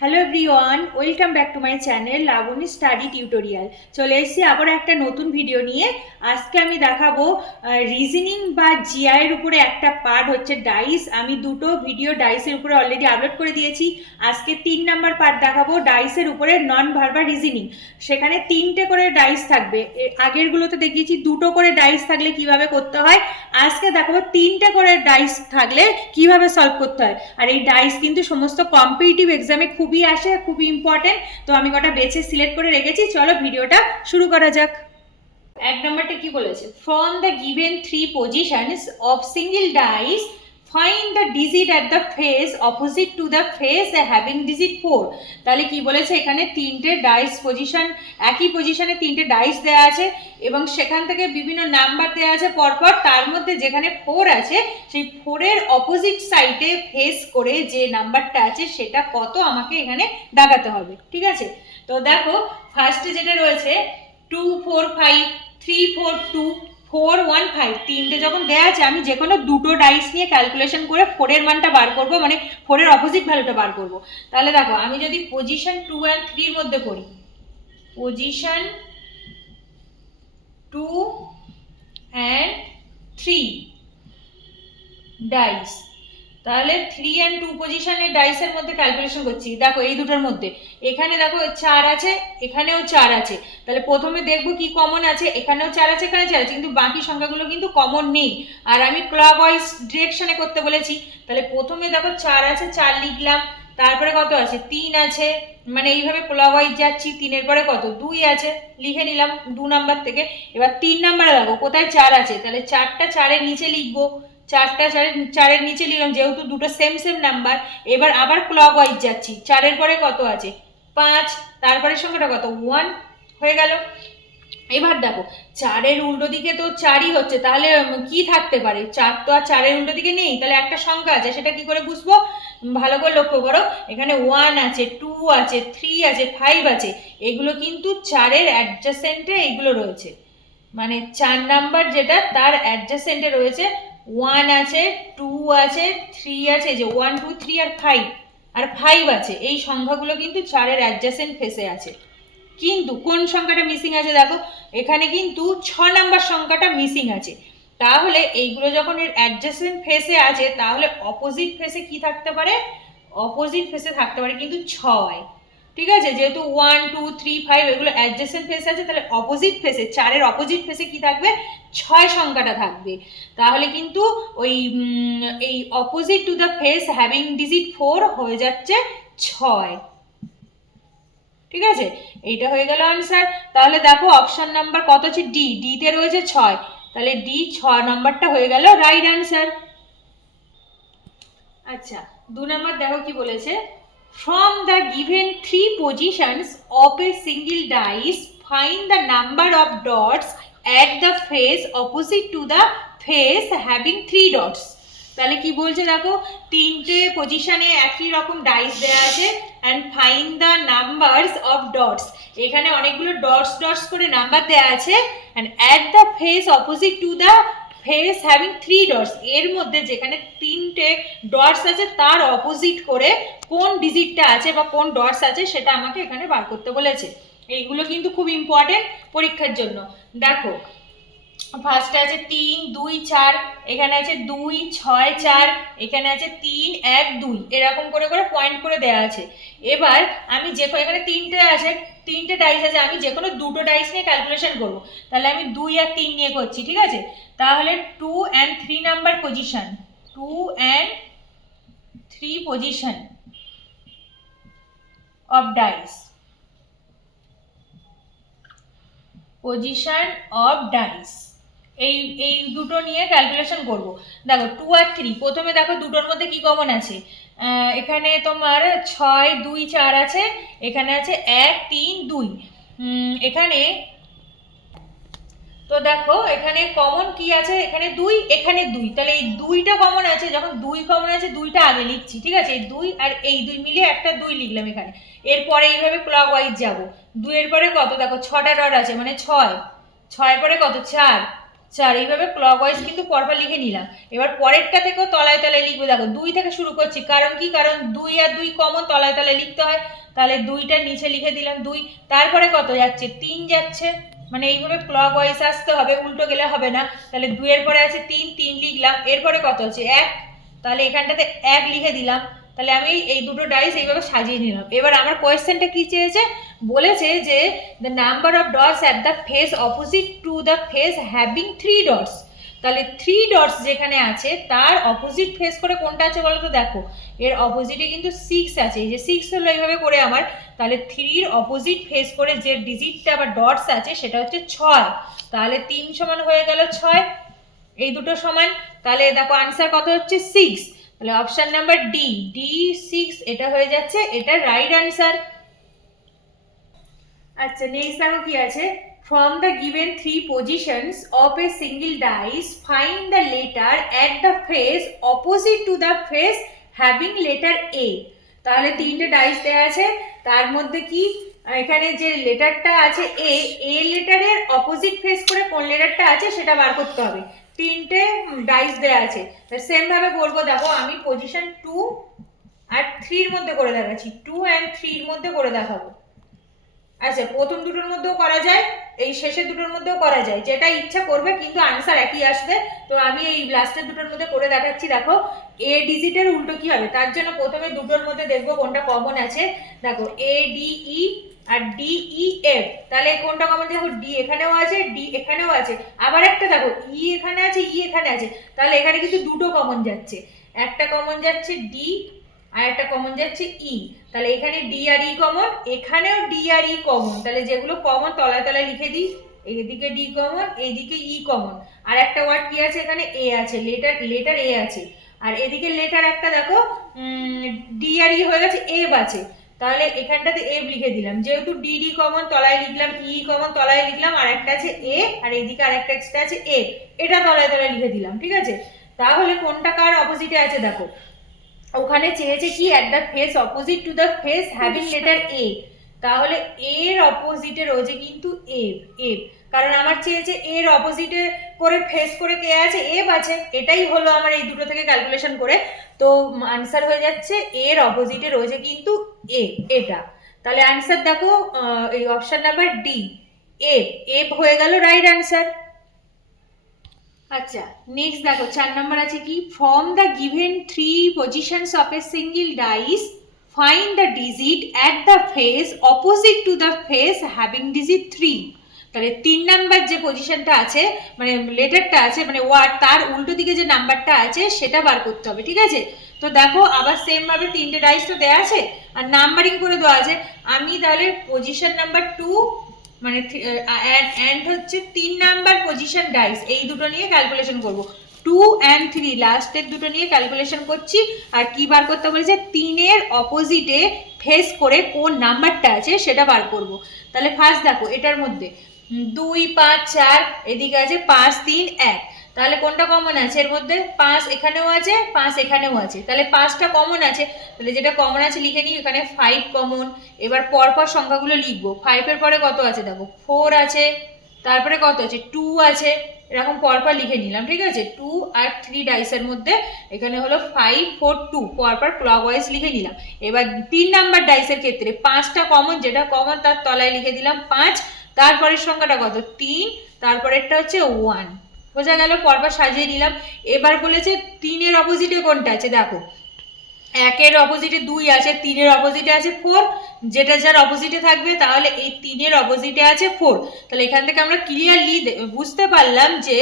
Hello everyone, welcome back to my channel Labani study tutorial. চলে এসেছি আবার একটা নতুন ভিডিও নিয়ে। আজকে আমি দেখাবো রিজনিং বা জিআই এর উপরে একটা পার্ট হচ্ছে ডাইস। আমি দুটো ভিডিও ডাইসের উপরে অলরেডি আপলোড করে দিয়েছি। আজকে 3 নাম্বার পার্ট দেখাবো ডাইসের উপরে, নন ভার্বাল রিজনিং। সেখানে 3টে করে ডাইস থাকবে। আগেরগুলোতে দেখিয়েছি দুটো করে ডাইস থাকলে কিভাবে করতে হয়। আজকে দেখাবো 3টে করে ডাইস থাকলে কিভাবে সলভ করতে হয়। আর এই ডাইস কিন্তু সমস্ত কম্পিটিটিভ এক্সামে খুবই আসে, খুবই ইম্পর্টেন্ট। তো আমি কটা বেছে সিলেক্ট করে রেখেছি, চলো ভিডিওটা শুরু করা যাক। 1 নম্বরটা কি বলেছে? From the given 3 positions of single dice find the digit at the face opposite to the face having digit 4। তাহলে কি বলেছে? এখানে 3টে ডাইস পজিশন, একই পজিশনে 3টে ডাইস দেওয়া আছে এবং সেখান থেকে বিভিন্ন নাম্বার দেওয়া আছে পরপর। তার মধ্যে যেখানে 4 আছে সেই 4-এর অপোজিট সাইডে ফেস করে যে নাম্বারটা আছে সেটা কত আমাকে এখানে দেখাতে হবে। ঠিক আছে, তো দেখো ফার্স্টে যেটা রয়েছে 2 4 5 3 4 2 4 1 5, 3টে যখন দেওয়া আছে আমি যে কোনো দুটো ডাইস নিয়ে ক্যালকুলেশন করে 4-এর মানটা বার করব, মানে 4-এর অপোজিট ভ্যালুটা বার করব। তাহলে দেখো আমি যদি পজিশন 2 and 3 এর মধ্যে করি, পজিশন 2 and 3 ডাইস, তাহলে 3 and 2 পজিশনের ডাইসের মধ্যে ক্যালকুলেশন করছি। দেখো এই দুটোর মধ্যে এখানে দেখো 4 আছে, এখানেও 4 আছে। তাহলে প্রথমে দেখবো কি কমন আছে। এখানেও 4 আছে, এখানে 4 আছে, কিন্তু বাকি সংখ্যাগুলো কিন্তু কমন নেই। আর আমি ক্লকওয়াইজ ডিরেকশনে করতে বলেছি। তাহলে প্রথমে দেখো 4 আছে, 4 লিখলাম। তারপরে কত আছে? 3 আছে, মানে এইভাবে ক্লকওয়াইজ যাচ্ছি। 3-এর পরে কত? 2 আছে, লিখে নিলাম 2 নাম্বার থেকে। এবার 3 নাম্বারে দেখো কোথায় 4 আছে, তাহলে 4টা 4-এর নিচে লিখবো। 4টা 4-এর নিচে নিলাম, যেহেতু দুটো সেম সেম নাম্বার। এবার আবার ক্লকওয়াইজ যাচ্ছি। 4-এর পরে কত আছে? 5, তারপরে সংখ্যাটা কত? 1 হয়ে গেল। এবার দেখো 4-এর উল্টো দিকে তো 4ই হচ্ছে, তাহলে কি থাকতে পারে? 4 তো আর 4-এর উল্টো দিকে নেই, তাহলে একটা সংখ্যা আছে, সেটা কি করে বুঝবো? ভালো করে লক্ষ্য করো, এখানে 1 আছে, 2 আছে, 3 আছে, 5 আছে। এগুলো কিন্তু 4-এর অ্যাডজাসেন্টে এইগুলো রয়েছে, মানে 4 নাম্বার যেটা তার অ্যাডজাসেন্টে রয়েছে। 1 আছে, 2 আছে, 3 আছে, যে 1 2 3 আর 5 আছে। এই সংখ্যাগুলো কিন্তু 4-এর অ্যাডজাসেন্ট ফেসে আছে। কিন্তু কোন সংখ্যাটা মিসিং আছে? দেখো এখানে কিন্তু 6 নাম্বার সংখ্যাটা মিসিং আছে। তাহলে এইগুলো যখন এর অ্যাডজাসেন্ট ফেসে আছে, তাহলে অপোজিট ফেসে কি থাকতে পারে? অপোজিট ফেসে থাকতে পারে কিন্তু 6। ঠিক আছে, যেহেতু 1 2 3 5 এগুলো অ্যাডজেসেন্ট ফেস আছে, তাহলে অপোজিট ফেসে 4-এর অপোজিট ফেসে কি থাকবে? 6 সংখ্যাটা থাকবে। তাহলে কিন্তু ওই এই opposite to the face having digit 4 হয়ে যাচ্ছে 6। ঠিক আছে, এইটা হয়ে গেল আনসার। তাহলে দেখো অপশন নাম্বার কত আছে? ডি, ডিতে রয়েছে 6, তাহলে ডি 6 নাম্বারটা হয়ে গেল রাইট আনসার। আচ্ছা, 2 নাম্বার দেখো কি বলেছে? From the given 3 positions of a single dice, find the number of dots at the face opposite to the face having 3 dots. তাহলে কি বলছে দেখো, 3টে পজিশনে একই রকম ডাইস দেওয়া আছে and find the numbers of dots। এখানে অনেকগুলো ডটস ডটস করে নাম্বার দেওয়া আছে and at the face opposite to the face having 3 dots, এর মধ্যে যেখানে 3টে ডটস আছে তার অপোজিট করে কোন ডিজিটটা আছে বা কোন ডটস আছে সেটা আমাকে এখানে বার করতে বলেছে। এইগুলো কিন্তু খুব ইম্পর্টেন্ট পরীক্ষার জন্য। দেখো ফার্স্টে আছে 3 2 4, এখানে আছে 2 6 4, এখানে আছে 3 1 2, এরকম করে করে পয়েন্ট করে দেওয়া আছে। এবার আমি যে এখানে 3টে আছে, 3টে ডাইস আছে, আমি যে কোনো দুটো ডাইস নিয়ে ক্যালকুলেশন করব। তাহলে আমি 2 আর 3 নিয়ে করছি। ঠিক আছে, তাহলে 2 and 3 number position, 2 and 3 position of dice, position of dice, এই এই দুটো নিয়ে ক্যালকুলেশন করব। দেখো 2 আর 3, প্রথমে দেখো দুটোর মধ্যে কি কমন আছে? এখানে তোমার 6 2 4 আছে, এখানে আছে 1 3 2। এখানে তো দেখো এখানে কমন কি আছে? এখানে 2, এখানে 2, তাহলে এই 2টা কমন আছে। যখন 2 কমন আছে 2টা আগে লিখছি। ঠিক আছে, এই 2 আর এই 2 মিলিয়ে একটা 2 লিখলাম এখানে। এরপরে এইভাবে ক্লকওয়াইজ যাব। 2 এর পরে কত? দেখো 6টা ডট আছে, মানে 6, 6 এর পরে কত? 4, 4 এইভাবে ক্লকওয়াইজ কিন্তু পরপর লিখে নিলাম। এবার পরেরটা থেকেও তলায় তলায় লিখবো। দেখো 2 থেকে শুরু করছি, কারণ কি, কারণ 2 আর 2 কমন, তলায় তলায় লিখতে হয়। তাহলে 2টা নিচে লিখে দিলাম 2, তারপরে কত যাচ্ছে 3 যাচ্ছে, মানে এইভাবে ক্লকওয়াইজ আসতে হবে, উল্টো গেলে হবে না। তাহলে 2 এর পরে আছে 3, 3 লিখলাম। এরপরে কত আছে 1, তাহলে এখানটাতে 1 লিখে দিলাম। তাহলে আমি এই দুটো ডাইস এইভাবে সাজিয়ে নিলাম। এবার আমার কোয়েশ্চেনটা কি চেয়েছে, বলেছে যে the number of dots at the face opposite to the face having 3 dots. তাহলে 3 ডটস যেখানে আছে তার অপোজিট ফেস করে কোনটা আছে বলো তো? দেখো এর অপোজিটে কিন্তু 6 আছে, এই যে 6 হলো এইভাবে করে আমার। তাহলে 3 এর অপোজিট ফেস করে যে ডিজিটটা বা ডটস আছে সেটা হচ্ছে 6। তাহলে 3 সমান হয়ে গেল 6, এই দুটো সমান। তাহলে দেখো আনসার কত হচ্ছে 6। তাহলে অপশন নাম্বার ডি, D6 এটা হয়ে যাচ্ছে, এটা রাইট আনসার। আচ্ছা নেক্সট দেখো কি আছে, from the given 3 positions of a single dice find the letter at the face opposite to the face having letter A। তাহলে 3টে ডাইস দেওয়া আছে, তার মধ্যে কি এখানে যে লেটারটা আছে এ লেটারের অপোজিট ফেস করে কোন লেটারটা আছে সেটা বার করতে হবে। 3টে ডাইস দেওয়া আছে, সেম ভাবে করবো। দেখো আমি পজিশন 2 আর 3 এর মধ্যে করে দেখাচ্ছি, 2 and 3 এর মধ্যে করে দেখাবো। আচ্ছা প্রথম দুটোর মধ্যেও করা যায়, এই শেষের দুটোর মধ্যেও করা যায়, যেটা ইচ্ছা করবে, কিন্তু আনসার একই আসবে। তো আমি এই লাস্টের দুটোর মধ্যে করে দেখাচ্ছি। দেখো এ ডিজিটের উল্টো কি হবে, তার জন্য প্রথমে দুটোর মধ্যে দেখবো কোনটা কমন আছে। দেখো এ ডি ই আর ডি ই এফ, তাহলে কোনটা কমন? দেখো ডি এখানেও আছে, ডি এখানেও আছে, আবার একটা দেখো ই এখানে আছে, ই এখানে আছে, তাহলে এখানে কিন্তু দুটো কমন যাচ্ছে। একটা কমন যাচ্ছে ডি আর একটা কমন যাচ্ছে ই। তাহলে এখানে ডি আর ই কমন, এখানেও ডি আর ই কমন। তাহলে যেগুলো কমন তলায় তলায় লিখে দিই, এইদিকে ডি কমন, এইদিকে ই কমন। আর একটা ওয়ার্ড কি আছে এখানে? এ আছে, লেটার এ আছে। আর এদিকে লেটার একটা দেখো ডি আর ই হয়ে গেছে, এফ আছে। তাহলে এখানটাতে এফ লিখে দিলাম, যেহেতু ডি ডি কমন তলায় লিখলাম, ই কমন তলায় লিখলাম, আর একটা আছে এ, আর এইদিকে আর একটা এক্সট্রা আছে এফ, এটা তলায় তলায় লিখে দিলাম। ঠিক আছে, তাহলে কোনটা কার অপোজিটে আছে? দেখো ওখানে চেয়েছে কি at the face opposite to the face having letter A, তাহলে এর অপোজিটে রয়েছে কিন্তু এফ। এফ কারণ আমার চেয়েছে এর অপোজিটে করে ফেস করে কে আছে? এফ আছে। এটাই হলো আমার এই দুটো থেকে ক্যালকুলেশন করে। তো আনসার হয়ে যাচ্ছে এর অপোজিটে রয়েছে কিন্তু এ, এটা। তাহলে আনসার দেখো এই option number D, F. F হয়ে গেল রাইট আনসার। আচ্ছা নেক্সট দেখো 4 নম্বর আছে কি, from the given 3 positions of a single dice find the digit at the face opposite to the face having digit 3। তাহলে 3 নাম্বার যে পজিশনটা আছে, মানে লেটারটা আছে, মানে ওয়ার্ড, তার উল্টো দিকে যে নাম্বারটা আছে সেটা বার করতে হবে। ঠিক আছে, তো দেখো আবার সেম ভাবে 3টে ডাইস তো দেওয়া আছে আর নাম্বারিং করে দেওয়া আছে। আমি তাহলে পজিশন নাম্বার 2 মানে অ্যান্ড হচ্ছে 3 নাম্বার পজিশন ডাইস, এই দুটো নিয়ে ক্যালকুলেশন করব। 2 and 3 লাস্টের দুটো নিয়ে ক্যালকুলেশন করছি। আর কি বার করতে বলেছে? 3 এর অপোজিটে ফেস করে কোন নাম্বারটা আছে সেটা বার করব। তাহলে ফার্স্ট দেখো এটার মধ্যে 2 5 4, এদিকে আছে 5 3 1, তাহলে কোনটা কমন আছে এর মধ্যে? 5 এখানেও আছে, 5 এখানেও আছে, তাহলে 5টা কমন আছে। তাহলে যেটা কমন আছে লিখে নিই, এখানে 5 কমন। এবার পরপর সংখ্যাগুলো লিখবো। 5 এর পরে কত আছে? দেখো 4 আছে, তারপরে কত আছে? 2 আছে, এরকম পরপর লিখে নিলাম। ঠিক আছে, 2 আর 3 ডাইসের মধ্যে এখানে হলো 5 4 2, পরপর ক্লকওয়াইজ লিখে নিলাম। এবার 3 নাম্বার ডাইসের ক্ষেত্রে 5টা কমন, যেটা কমন তার তলায় লিখে দিলাম 5, তারপরের সংখ্যাটা কত? 3, তারপরেরটা হচ্ছে 1। বোঝা গেল, পরপর সাজিয়ে নিলাম। এবার বলেছে 3 এর অপোজিটে কোনটা আছে। দেখো 1 এর অপোজিটে 2 আছে, 3 এর অপোজিটে আছে 4, যেটা যার অপোজিটে থাকবে, তাহলে এই 3 এর অপোজিটে আছে 4। তাহলে এখান থেকে আমরা ক্লিয়ারলি বুঝতে পারলাম যে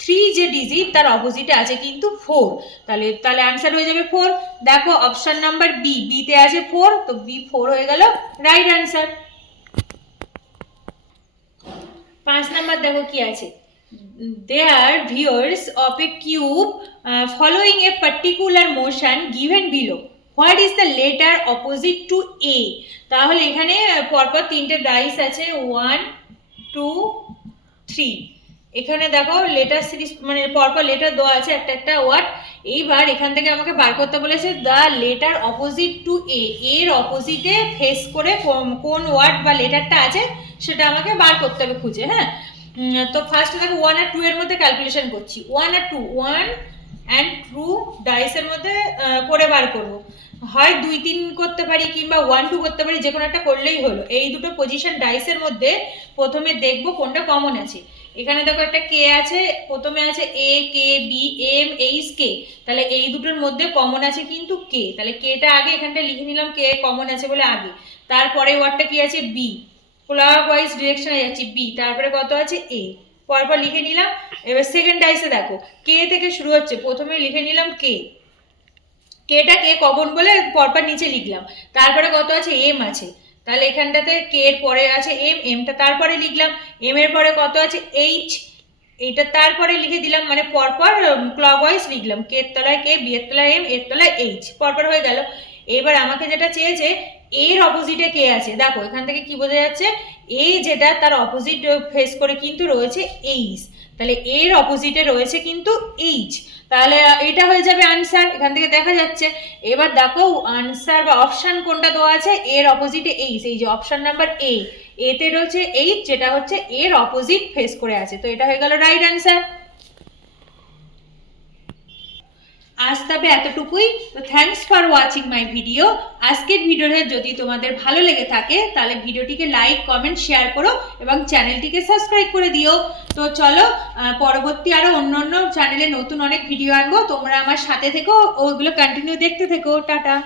3 যে ডিজিট তার অপোজিটে আছে কিন্তু 4। তাহলে আনসার হয়ে যাবে 4। দেখো অপশন নাম্বার বি, বিতে আছে 4, তো বি 4 হয়ে গেল রাইট আনসার। 5 নাম্বার দেখো কি আছে, there viewers of a cube following a particular motion given below, what is the letter opposite to A? তাহলে এখানে পরপর 3টে ডাইস আছে 1 2 3, এখানে দেখো লেটার সিরিজ মানে পরপর লেটার দেওয়া আছে একটা একটা ওয়ার্ড। এইবার এখান থেকে আমাকে বার করতে বলেছে দ্য লেটার অপোজিট টু এ, এর অপোজিটে ফেস করে কোন ওয়ার্ড বা লেটারটা আছে সেটা আমাকে বার করতে হবে খুঁজে। হ্যাঁ, তো ফার্স্টে দেখো 1 আর 2 এর মধ্যে ক্যালকুলেশন করছি। 1 আর 2, 1 অ্যান্ড 2 ডাইসের মধ্যে করে বার করব। হয় 2 3 করতে পারি কিংবা 1 2 করতে পারি, যে কোনো একটা করলেই হলো। এই দুটো পজিশন ডাইসের মধ্যে প্রথমে দেখব কোনটা কমন আছে। এখানে দেখো একটা কে আছে, প্রথমে আছে এ K B M H K, তাহলে এই দুটোর মধ্যে কমন আছে কিন্তু কে, তাহলে কেটা আগে এখানটা লিখে নিলাম, কে কমন আছে বলে আগে। তারপরে ওয়ার্ডটা কি আছে, বি, ক্লকওয়াইজ ডিরেকশনে যাচ্ছি, বি, তারপরে কত আছে এ, পরপর লিখে নিলাম। এবার সেকেন্ড ডাইসে দেখো কে থেকে শুরু হচ্ছে, প্রথমে লিখে নিলাম কে, কেটা কে কমন বলে পরপর নিচে লিখলাম। তারপরে কত আছে, এম আছে, তাহলে এখানটাতে কে এর পরে আছে এম, এমটা তারপরে লিখলাম। এম এর পরে কত আছে, এইচ, এইটা তারপরে লিখে দিলাম, মানে পরপর ক্লকওয়াইজ লিখলাম, কে এর তলায় কে, বি এর তলায় এম, এর তলায় এইচ, পরপর হয়ে গেল। এবার আমাকে যেটা চেয়েছে এর অপোজিটে কে আছে, দেখো এখান থেকে কি বোঝা যাচ্ছে, এ যেটা তার অপোজিট ফেস করে কিন্তু রয়েছে এইচ, তাহলে এর অপোজিটে রয়েছে কিন্তু এইচ, তাহলে এটা হয়ে যাবে আনসার, এখান থেকে দেখা যাচ্ছে। এবার দেখো আনসার বা অপশন কোনটা দেওয়া আছে, এর অপোজিটে এইচ, এই যে অপশন নাম্বার এ, এতে রয়েছে এইচ, যেটা হচ্ছে এর অপোজিট ফেস করে আছে, তো এটা হয়ে গেল রাইট আনসার। আজ তবে এতটুকুই। তো thanks for watching my video. আজকের ভিডিওটা যদি তোমাদের ভালো লেগে থাকে তাহলে ভিডিওটিকে লাইক কমেন্ট শেয়ার করো এবং চ্যানেলটিকে সাবস্ক্রাইব করে দিও। তো চলো পরবর্তী আরও অন্য অন্য চ্যানেলে নতুন অনেক ভিডিও আনবো, তোমরা আমার সাথে থেকো, ওগুলো কন্টিনিউ দেখতে থেকো। টাটা।